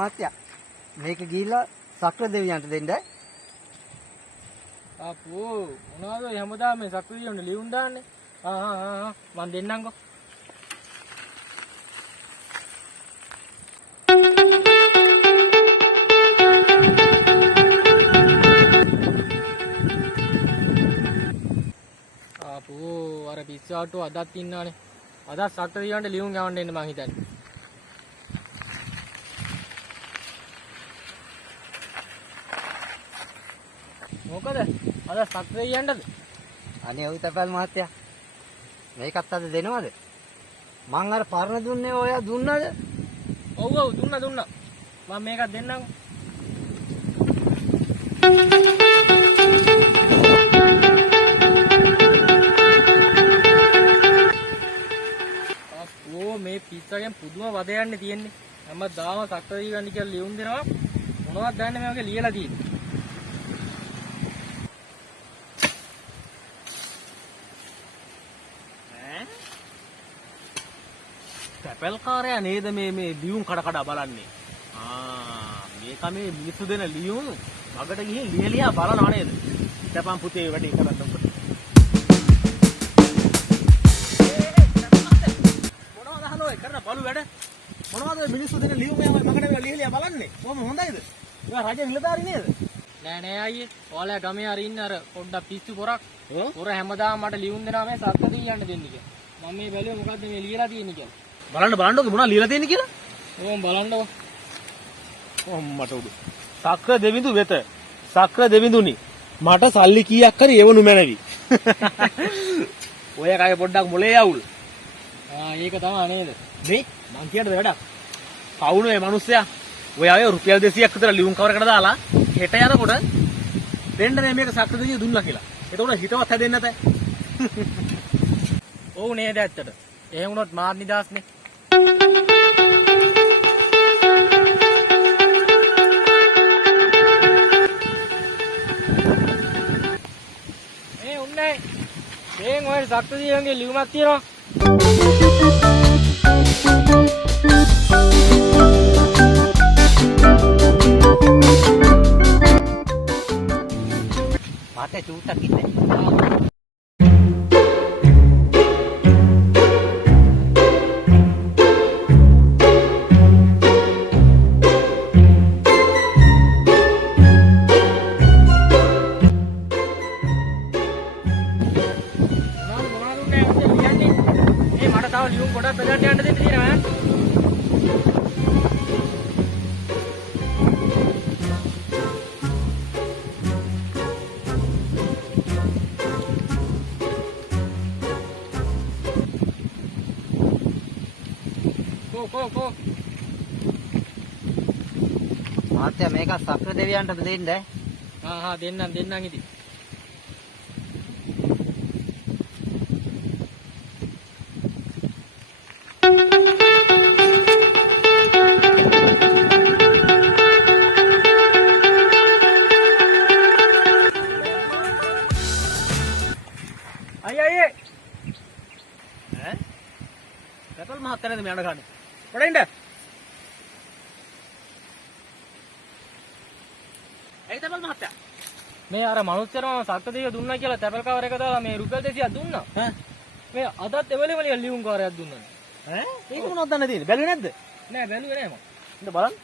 මහත්තයා. මේක ගිහිල්ලා සක්‍ර දෙවියන්ට දෙන්න. අපෝ මොනවද හැමදාම මේ සක්‍ර දෙවියන්ට ලියුම් දාන්නේ? මං දෙන්නම්කෝ. අපෝ අර පිස්සාට්ටු අදත් ඉන්නානේ. අදත් සක්‍ර දෙවියන්ට ලියුම් ගවන්න එන්න මං හිතන්නේ. මොකද අද සක්‍ර දෙවියන්ටද? අනේ ඔය තපල් මහත්තයා. මේකත් අද දෙනවද? මං අර පරණ දුන්නේ ඔයා දුන්නද? ඔව් දුන්නා. මම මේකත් දෙන්නම්කෝ. අපෝ මේ පිස්සගෙන් පුදුම වද යන්නේ තියෙන්නේ. හැමදාම සක්‍ර දෙවියන්ට කියලා ලියුම් දෙනවා. මොනවද දන්නේ මේ වගේ ලියලා තියෙන්නේ. තැපැල් කාරයා නේද මේ ලියුම් කඩ බලන්නේ. මේක මේ මිනිස්සු දෙන ලියුම් මගට ගිහින් ලියලියා බලනවා නේද? ඉතපන් පුතේ වැඩේ කරන්න ඔබ. මොනවද අහනවා කරන බලු වැඩ? මොනවද මිනිස්සු දෙන ලියුම් මගට ලියලියා බලන්නේ? කොහොම හොඳයිද? ඒවා රජ නිලධාරි නේද? නෑ අයියේ. ඔයාලා ගමේ අර ඉන්න අර පොඩ්ඩක් පිස්සු පොරක්. පොර හැමදාම මට ලියුම් දෙනවා මේ සක්‍ර දෙවියන්ට දෙන්න කියලා. මම මේ බැලුවේ මොකද්ද මේ ලියලා තියෙන්නේ කියලා. බලන්නකෝ මොනවද ලියලා තියෙන්නේ කියලා. ඕම් බලන්නකෝ. මට උඩු. සක්‍ර දෙවිඳු වෙත. සක්‍ර දෙවිඳුනි. මට සල්ලි කීයක් හරි එවනු මැනවි. ඔය කය පොඩ්ඩක් මොලේ යවුල්. ඒක තමයි නේද? මේ මං කියන්නද වැඩක්. පවුන මේ මිනිස්සයා. ඔය අය රුපියල් 200ක් විතර ලියුම් කවරකට දාලා හෙට යනකොට දෙන්න මේක සක්‍ර දෙවිය දුන්නා කියලා. එතකොට හිතවත් හැදෙන්නේ නැතයි. ඔව් නේද ඇත්තට. එහෙම වුණොත් මාත් නිදාස්නේ. උන්නේ. දැන් ඔය සක්‍ර දෙවියන්ගේ ලියුමක් තියෙනවා. මට චූට්ටක් ඉන්නේ. ලියුම් ගොඩක් බෙදන්න යන්න දෙන්න තියෙනවා. කෝ මහත්තයා මේක සක්‍ර දෙවියන්ට දෙන්න. දෙන්නම් ඉතින්. අයියේ තැපැල් මහත්තයා නේද මේ අඬ ගන්නේ. පොඩින්ද? ඇයි තැපැල් මහත්තයා? මේ අර මනුස්සයරම සක්‍ර දෙවිය දුන්නා කියලා තැපැල් කවර එක දාලා මේ රුපියල් 200ක් දුන්නා. මේ අදත් එවලෙම ලියුම් කවරයක් දුන්නා. ඒක මොනවද දන්නේ තියෙන්නේ? බැලුවේ නැද්ද? නෑ බැලුවේ නෑ මම. ඉන්න බලන්න.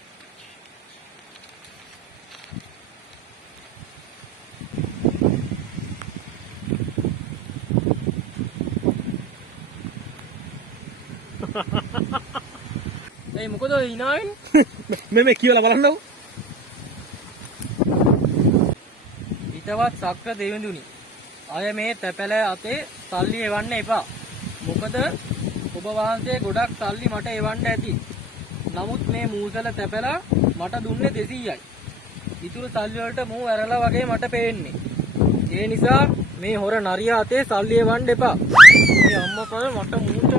ඒ මොකද ඔය ඉනාවෙන්නේ? මේ කියලා බලන්නකෝ. හිතවත් සක්‍ර දෙවිඳුනි. අය මේ තැපැල අතේ සල්ලි එවන්න එපා. මොකද ඔබ වහන්සේ ගොඩක් සල්ලි මට එවන්න ඇති. නමුත් මේ මූසල තැපැල මට දුන්නේ 200යි. ඉතුරු සල්ලි වලට මූ ඇරලා වගේ මට පේන්නේ. ඒ නිසා මේ හොර නරියා අතේ සල්ලි එවන්න එපා. මේ අම්මා කව මට මූට